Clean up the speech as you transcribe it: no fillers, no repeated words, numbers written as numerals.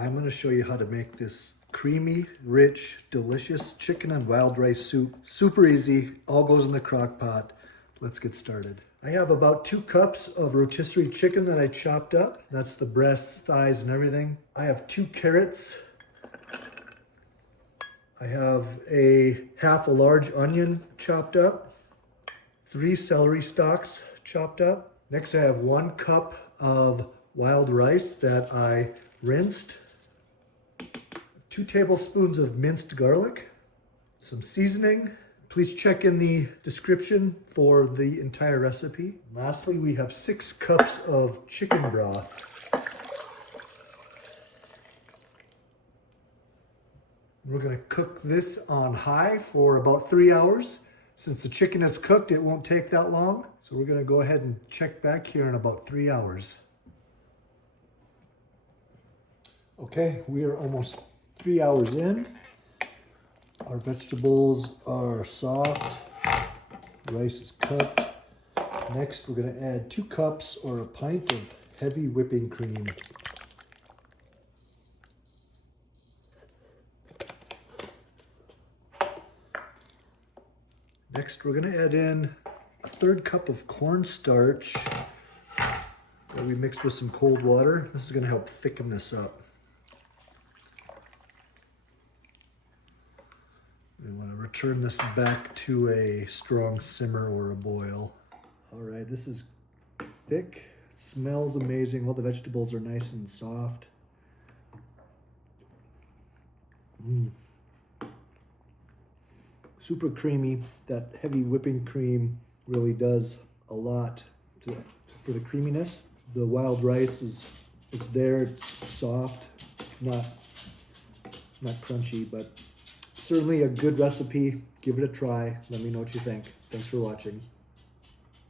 I'm going to show you how to make this creamy, rich, delicious chicken and wild rice soup. Super easy, all goes in the crock pot. Let's get started. I have about 2 cups of rotisserie chicken that I chopped up. That's the breasts, thighs, and everything. I have 2 carrots. I have half a large onion chopped up. 3 celery stalks chopped up. Next I have 1 cup of wild rice that I rinsed. 2 tablespoons of minced garlic. Some seasoning. Please check in the description for the entire recipe. Lastly, we have 6 cups of chicken broth. We're going to cook this on high for about 3 hours. Since the chicken is cooked, it won't take that long. So we're going to go ahead and check back here in about 3 hours. Okay, we are almost 3 hours in. Our vegetables are soft. Rice is cooked. Next, we're going to add 2 cups or a pint of heavy whipping cream. Next, we're going to add in a 1/3 cup of cornstarch that we mixed with some cold water. This is going to help thicken this up. We want to return this back to a strong simmer or a boil. All right, this is thick. It smells amazing. All the vegetables are nice and soft. Super creamy. That heavy whipping cream really does a lot for the creaminess. The wild rice is there. It's soft, not crunchy, but certainly a good recipe. Give it a try. Let me know what you think. Thanks for watching.